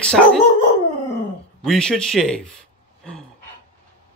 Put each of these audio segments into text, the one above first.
excited? We should shave.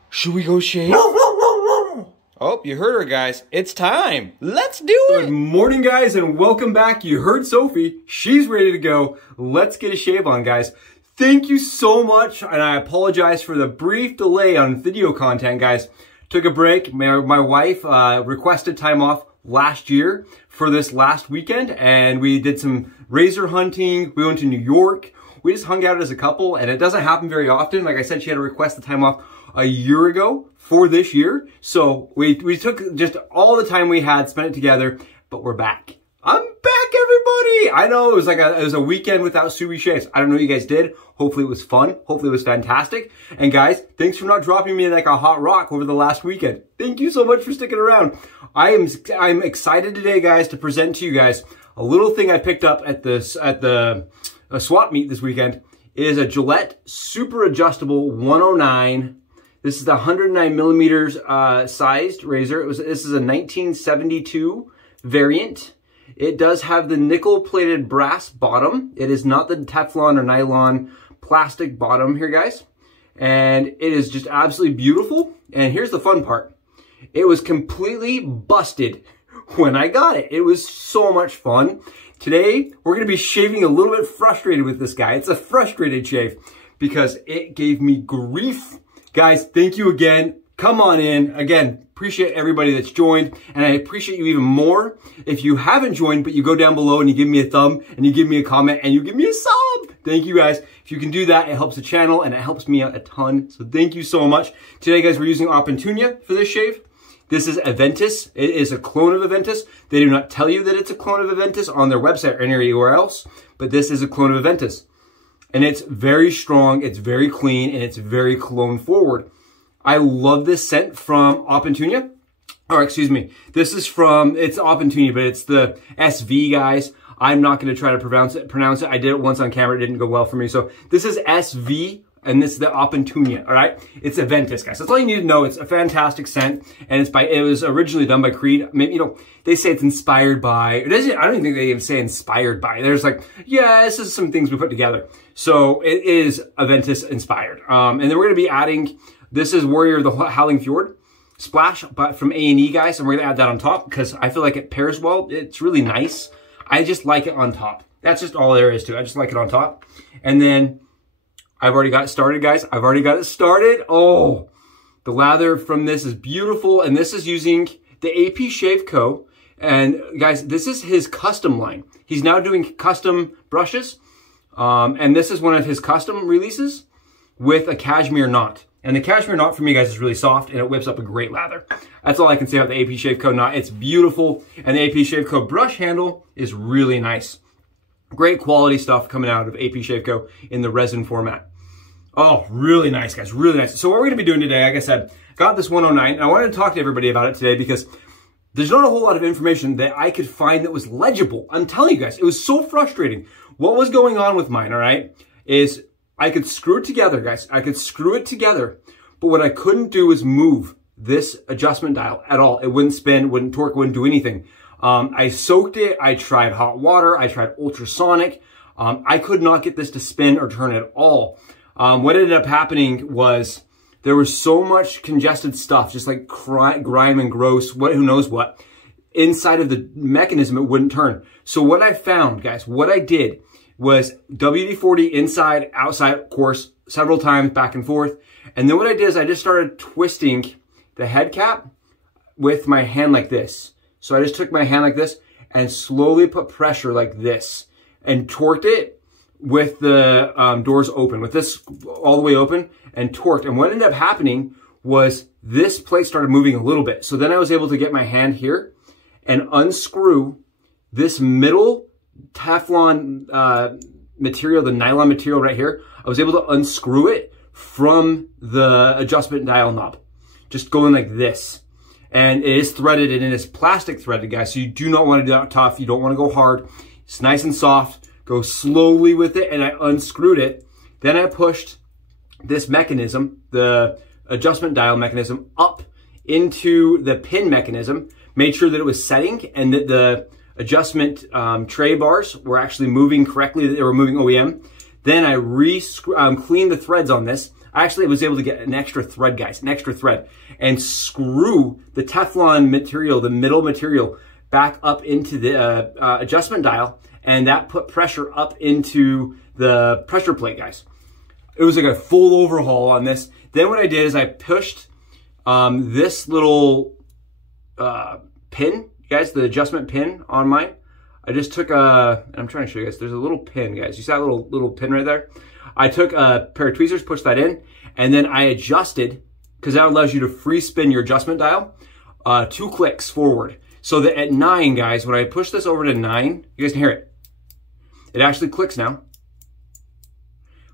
Should we go shave? Oh, you heard her, guys. It's time. Let's do it. Good morning, guys, and welcome back. You heard Sophie. She's ready to go. Let's get a shave on, guys. Thank you so much, and I apologize for the brief delay on video content, guys. Took a break. My wife requested time off last year for this last weekend, and we did some razor hunting. We went to New York. We just hung out as a couple, and it doesn't happen very often. Like I said, she had to request the time off a year ago for this year. So we took just all the time we had, spent it together, but we're back. I'm back, everybody. I know it was a weekend without Subie shaves. I don't know what you guys did. Hopefully it was fun. Hopefully it was fantastic. And guys, thanks for not dropping me like a hot rock over the last weekend. Thank you so much for sticking around. I'm excited today, guys, to present to you guys a little thing I picked up at the swap meet this weekend. It is a Gillette Super Adjustable 109. This is the 109 millimeters sized razor. This is a 1972 variant. It does have the nickel-plated brass bottom. It is not the Teflon or nylon plastic bottom here, guys. And it is just absolutely beautiful. And here's the fun part. It was completely busted when I got it. It was so much fun. Today, we're going to be shaving a little bit frustrated with this guy. It's a frustrated shave because it gave me grief. Guys, thank you again. Come on in. Again, appreciate everybody that's joined, and I appreciate you even more if you haven't joined, but you go down below and you give me a thumb, and you give me a comment, and you give me a sub. Thank you, guys. If you can do that, it helps the channel, and it helps me out a ton, so thank you so much. Today, guys, we're using OPTUNIA for this shave. This is aventus. It is a clone of aventus. They do not tell you that it's a clone of aventus on their website or anywhere else, but this is a clone of aventus. And it's very strong, it's very clean, and it's very cologne forward. I love this scent from Opuntia. Or excuse me, this is from, it's Opuntia, but it's the SV, guys. I'm not going to try to pronounce it. I did it once on camera. It didn't go well for me. So this is SV, and this is the Opuntia, all right? It's aventus, guys. That's all you need to know. It's a fantastic scent, and it was originally done by Creed. Maybe, they say it's inspired by, I don't even think they even say inspired by. There's like, yeah, this is some things we put together. So it is aventus inspired. And then we're going to be adding, this is Warrior of the Howling Fjord splash, but from A&E, guys, and we're going to add that on top because I feel like it pairs well. It's really nice. I just like it on top. That's just all there is to it. I just like it on top. And then I've already got it started, guys. I've already got it started. Oh, the lather from this is beautiful, and this is using the Apshave Co. And guys, this is his custom line. He's now doing custom brushes, and this is one of his custom releases with a cashmere knot. And the cashmere knot for me, guys, is really soft, and it whips up a great lather. That's all I can say about the Apshave Co. knot. It's beautiful, and the Apshave Co. brush handle is really nice. Great quality stuff coming out of Apshave Co. in the resin format. Oh, really nice, guys, really nice. So what we're going to be doing today, like I said, got this 109, and I wanted to talk to everybody about it today because there's not a whole lot of information that I could find that was legible. I'm telling you guys, it was so frustrating. What was going on with mine, all right, is I could screw it together, guys. I could screw it together, but what I couldn't do is move this adjustment dial at all. It wouldn't spin, wouldn't torque, wouldn't do anything. I soaked it. I tried hot water. I tried ultrasonic. I could not get this to spin or turn at all. What ended up happening was there was so much congested stuff, just like grime and gross, who knows what, inside of the mechanism. It wouldn't turn. So what I found, guys, what I did was WD-40 inside, outside, of course, several times back and forth. And then what I did is I just started twisting the head cap with my hand like this. So I just took my hand like this and slowly put pressure like this and torqued it with the doors open, with this all the way open and torqued. And what ended up happening was this plate started moving a little bit. So then I was able to get my hand here and unscrew this middle Teflon material, the nylon material right here. I was able to unscrew it from the adjustment dial knob, just going like this. And it is threaded, and it is plastic threaded, guys. So you do not want to do that tough. You don't want to go hard. It's nice and soft. Go slowly with it, and I unscrewed it. Then I pushed this mechanism, the adjustment dial mechanism, up into the pin mechanism, made sure that it was setting and that the adjustment tray bars were actually moving correctly, that they were moving OEM. Then I cleaned the threads on this. I actually was able to get an extra thread, guys, an extra thread, and screw the Teflon material, the middle material, back up into the adjustment dial, and that put pressure up into the pressure plate, guys. It was like a full overhaul on this. Then what I did is I pushed this little pin, guys, the adjustment pin on mine. I just took and I'm trying to show you guys, there's a little pin, guys. You see that little pin right there? I took a pair of tweezers, pushed that in, and then I adjusted, because that allows you to free spin your adjustment dial 2 clicks forward. So that at 9, guys, when I push this over to 9, you guys can hear it. It actually clicks now.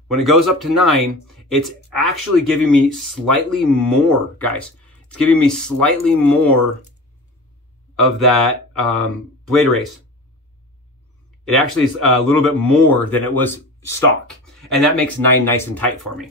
When it goes up to 9, it's actually giving me slightly more, guys. It's giving me slightly more of that blade race. It actually is a little bit more than it was stock. And that makes 9 nice and tight for me.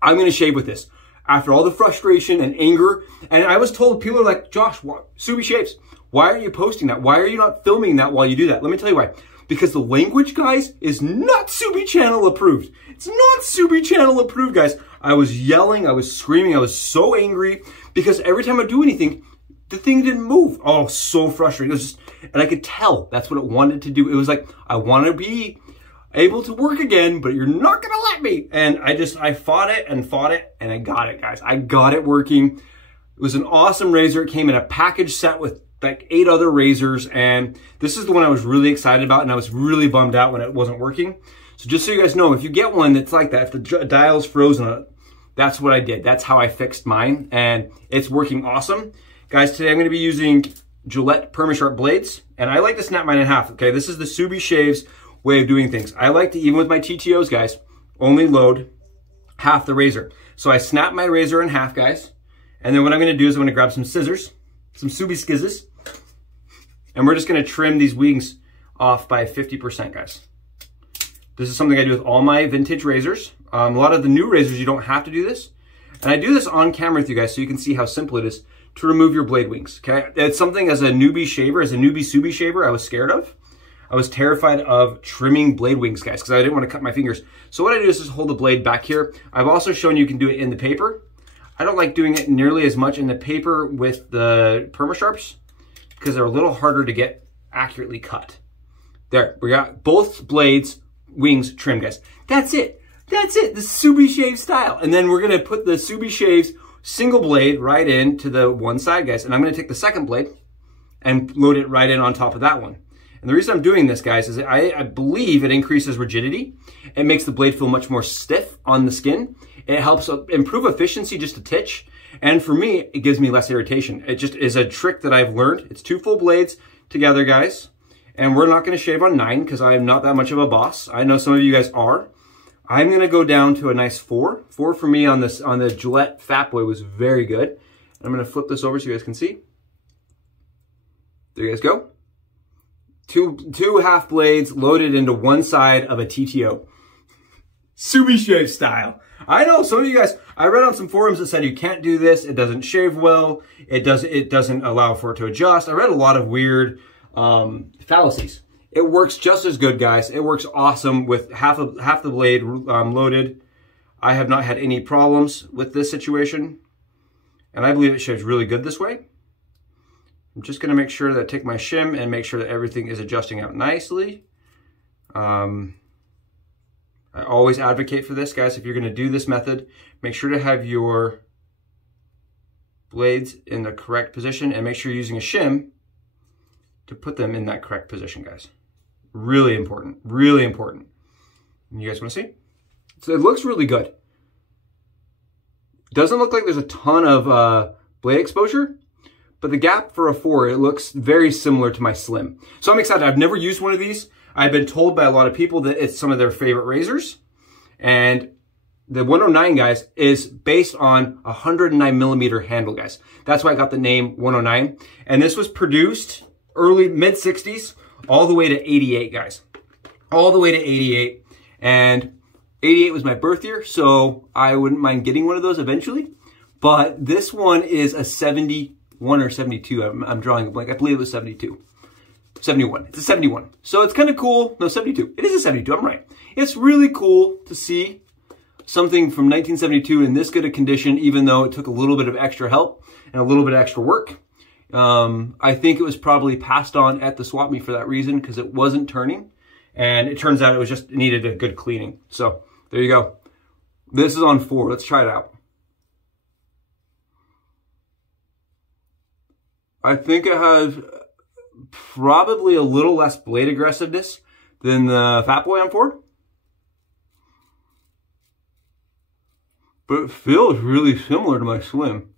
I'm gonna shave with this. After all the frustration and anger, and I was told, people are like, Josh, Subie shaves. Why aren't you posting that? Why are you not filming that while you do that? Let me tell you why. Because the language, guys, is not Subie channel approved. It's not Subie channel approved, guys. I was yelling, I was screaming, I was so angry because every time I do anything, the thing didn't move. Oh, so frustrating. It was just, and I could tell that's what it wanted to do. It was like, I want to be able to work again, but you're not gonna let me. And I fought it, and I got it, guys. I got it working. It was an awesome razor. It came in a package set with like 8 other razors, and this is the one I was really excited about, and I was really bummed out when it wasn't working. So just so you guys know, if you get one that's like that, if the dial's frozen on it, that's what I did. That's how I fixed mine, and it's working awesome. Guys, today I'm gonna be using Gillette Permasharp blades, and I like to snap mine in half, okay? This is the Subie Shaves way of doing things. I like to, even with my TTOs, guys, only load half the razor. So I snap my razor in half, guys, and then what I'm gonna do is I'm gonna grab some scissors, some Subie skizzes, and we're just gonna trim these wings off by 50%, guys. This is something I do with all my vintage razors. A lot of the new razors, you don't have to do this. And I do this on camera with you guys so you can see how simple it is to remove your blade wings, okay? It's something as a newbie shaver, as a newbie Subie shaver, I was scared of. I was terrified of trimming blade wings, guys, because I didn't want to cut my fingers. So what I do is just hold the blade back here. I've also shown you can do it in the paper. I don't like doing it nearly as much in the paper with the Permasharps because they're a little harder to get accurately cut. There, we got both blades, wings trimmed, guys. That's it. That's it, the Subie shave style. And then we're gonna put the Subie shaves single blade right into the one side, guys. And I'm gonna take the second blade and load it right in on top of that one. And the reason I'm doing this, guys, is I believe it increases rigidity. It makes the blade feel much more stiff on the skin. It helps improve efficiency just a titch. And for me, it gives me less irritation. It just is a trick that I've learned. It's 2 full blades together, guys. And we're not gonna shave on 9 because I'm not that much of a boss. I know some of you guys are. I'm gonna go down to a nice 4. 4 for me on the Gillette Fat Boy was very good. I'm gonna flip this over so you guys can see. There you guys go. Two half blades loaded into one side of a TTO. Subie shave style. I know some of you guys, I read on some forums that said you can't do this, it doesn't shave well, it doesn't allow for it to adjust. I read a lot of weird fallacies. It works just as good, guys. It works awesome with half the blade loaded. I have not had any problems with this situation, and I believe it shaves really good this way. I'm just gonna make sure that I take my shim and make sure that everything is adjusting out nicely. I always advocate for this, guys. If you're gonna do this method, make sure to have your blades in the correct position and make sure you're using a shim to put them in that correct position, guys. Really important, really important. You guys wanna see? So it looks really good. Doesn't look like there's a ton of blade exposure, but the gap for a 4, it looks very similar to my Slim. So I'm excited. I've never used one of these. I've been told by a lot of people that it's some of their favorite razors. And the 109, guys, is based on a 109mm handle, guys. That's why I got the name 109. And this was produced early, mid-60s, all the way to 88, guys. All the way to 88. And 88 was my birth year, so I wouldn't mind getting one of those eventually. But this one is a 71 or 72. I'm drawing a blank. I believe it was 72. 71. It's a 71. So it's kind of cool. No, 72. It is a 72. I'm right. It's really cool to see something from 1972 in this good a condition, even though it took a little bit of extra help and a little bit of extra work. I think it was probably passed on at the swap meet for that reason, because it wasn't turning. And it turns out it needed a good cleaning. So there you go. This is on 4. Let's try it out. I think it has probably a little less blade aggressiveness than the Fat Boy on 4. But it feels really similar to my Slim.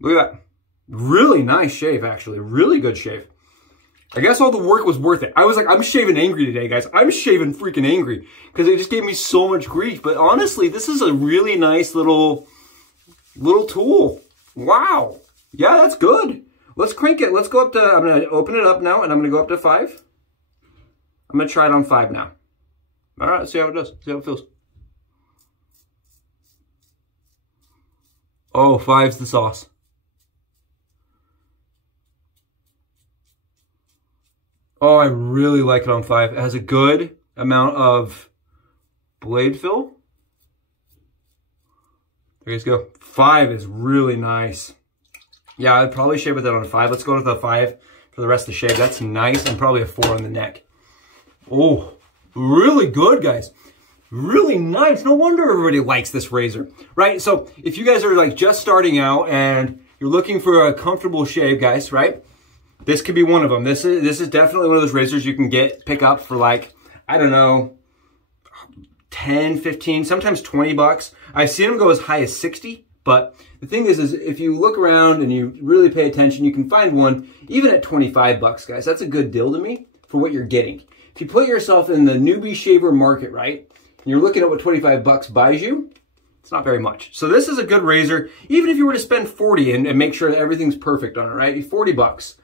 Look at that. Really nice shave, actually. Really good shave. I guess all the work was worth it. I was like, I'm shaving angry today, guys. I'm shaving freaking angry because it just gave me so much grief. But honestly, this is a really nice little tool. Wow. Yeah, that's good. Let's crank it. Let's go up to, I'm going to open it up now, and I'm going to go up to 5. I'm going to try it on 5 now. All right, let's see how it does. See how it feels. Oh, 5's the sauce. Oh, I really like it on 5. It has a good amount of blade fill. There you go. 5 is really nice. Yeah, I'd probably shave with it on 5. Let's go to the 5 for the rest of the shave. That's nice, and probably a 4 on the neck. Oh, really good, guys. Really nice. No wonder everybody likes this razor, right? So if you guys are like just starting out and you're looking for a comfortable shave, guys, right? This could be one of them. This is definitely one of those razors you can pick up for like, I don't know, 10, 15, sometimes 20 bucks. I've seen them go as high as 60, but the thing is if you look around and you really pay attention, you can find one even at 25 bucks, guys. That's a good deal to me for what you're getting. If you put yourself in the newbie shaver market, right, and you're looking at what 25 bucks buys you, it's not very much. So this is a good razor, even if you were to spend 40 and make sure that everything's perfect on it, right? 40 bucks.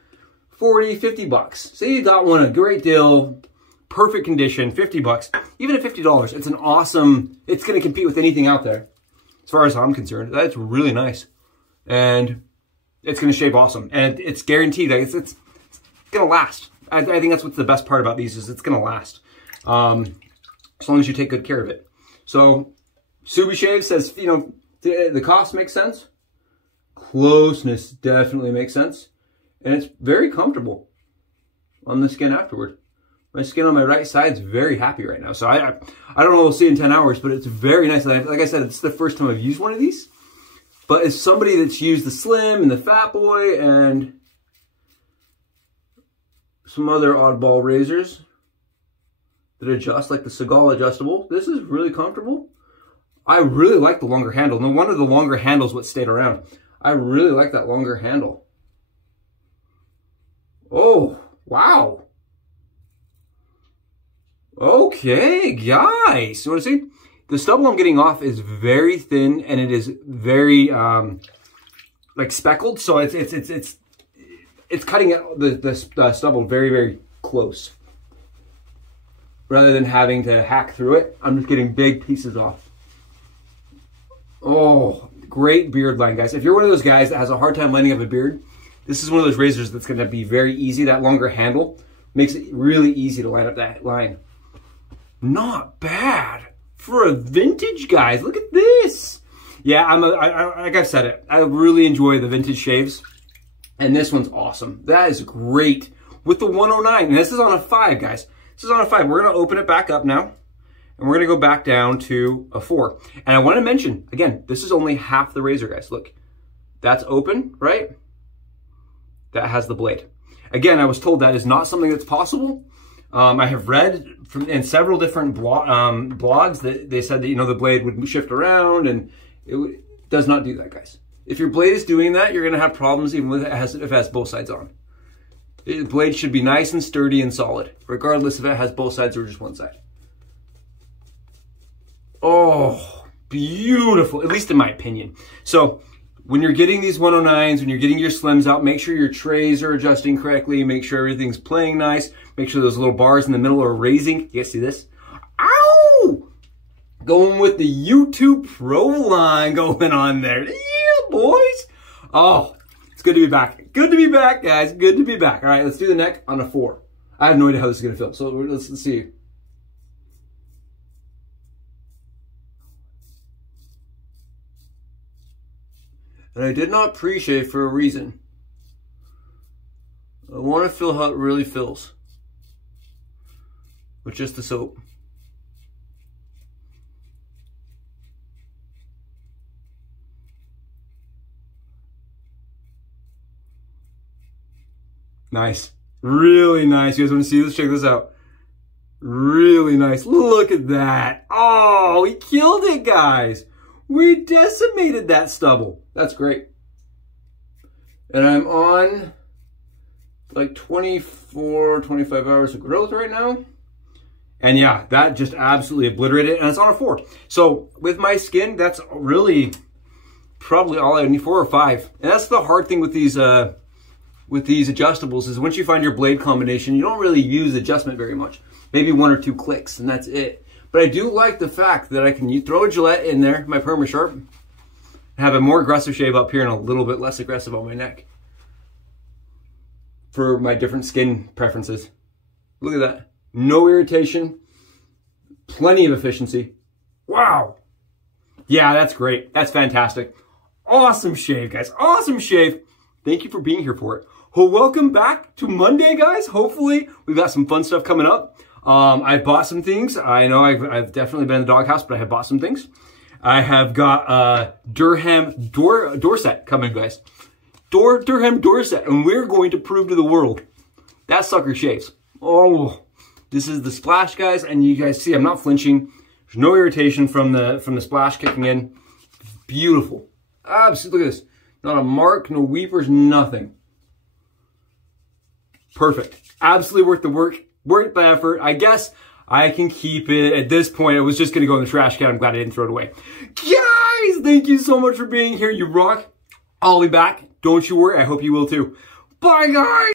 40, 50 bucks. Say you got one, a great deal, perfect condition, 50 bucks. Even at $50, it's an awesome, it's going to compete with anything out there. As far as I'm concerned, that's really nice. And it's going to shave awesome. And it's guaranteed, like it's going to last. I think that's what's the best part about these is it's going to last. As long as you take good care of it. So Subie Shave says, you know, the cost makes sense. Closeness definitely makes sense. And it's very comfortable on the skin afterward. My skin on my right side is very happy right now. So I don't know, we'll see in 10 hours, but it's very nice. Like I said, it's the first time I've used one of these. But as somebody that's used the Slim and the Fat Boy and some other oddball razors that adjust, like the Gillette Adjustable, this is really comfortable. I really like the longer handle. No wonder the longer handle is what stayed around. I really like that longer handle. Oh, wow. Okay, guys. You want to see? The stubble I'm getting off is very thin, and it is very like speckled. So it's cutting out the stubble very, very close. Rather than having to hack through it, I'm just getting big pieces off. Oh, great beard line, guys. If you're one of those guys that has a hard time lining up a beard, this is one of those razors that's going to be very easy. That longer handle makes it really easy to line up that line. Not bad for a vintage, guys. Look at this. Yeah, like I've said it, I really enjoy the vintage shaves, and this one's awesome. That is great with the 109, and this is on a 5, guys. This is on a 5. We're going to open it back up now, and we're going to go back down to a 4. And I want to mention again, this is only half the razor, guys. Look, that's open, right? That has the blade. Again, I was told that is not something that's possible. I have read in several different blogs that they said that, you know, the blade would shift around, and it does not do that, guys. If your blade is doing that, you're going to have problems even with if it has both sides on. The blade should be nice and sturdy and solid, regardless if it has both sides or just one side. Oh, beautiful, at least in my opinion. So when you're getting these 109s, when you're getting your Slims out, make sure your trays are adjusting correctly. Make sure everything's playing nice. Make sure those little bars in the middle are raising. You guys see this? Ow! Going with the YouTube Pro line going on there. Yeah, boys. Oh, It's good to be back. Good to be back, guys. Good to be back. All right, let's do the neck on a 4. I have no idea how this is going to feel. So let's see. And I did not pre-shave for a reason. I want to feel how it really feels with just the soap. Nice. Really nice. You guys want to see this? Check this out. Really nice. Look at that. Oh, we killed it, guys. We decimated that stubble. That's great. And I'm on like 24, 25 hours of growth right now. And yeah, that just absolutely obliterated it. And it's on a 4. So with my skin, that's really probably all I need, 4 or 5. And that's the hard thing with these adjustables is once you find your blade combination, you don't really use adjustment very much. Maybe 1 or 2 clicks and that's it. But I do like the fact that I can throw a Gillette in there, my Permasharp, have a more aggressive shave up here and a little bit less aggressive on my neck for my different skin preferences. Look at that. No irritation, plenty of efficiency. Wow. Yeah, that's great. That's fantastic. Awesome shave, guys. Awesome shave. Thank you for being here for it. Well, welcome back to Monday, guys. Hopefully, we've got some fun stuff coming up. I bought some things. I know I've definitely been in the doghouse, but I have bought some things. I have got Durham door set coming, guys. Durham door set, and we're going to prove to the world that sucker shaves. Oh, this is the splash, guys, and you guys see I'm not flinching. There's no irritation from the splash kicking in. Beautiful. Absolutely, look at this. Not a mark, no weepers, nothing. Perfect. Absolutely worth the work, worth the effort. I guess I can keep it at this point. It was just going to go in the trash can. I'm glad I didn't throw it away. Guys, thank you so much for being here. You rock. I'll be back. Don't you worry. I hope you will too. Bye, guys.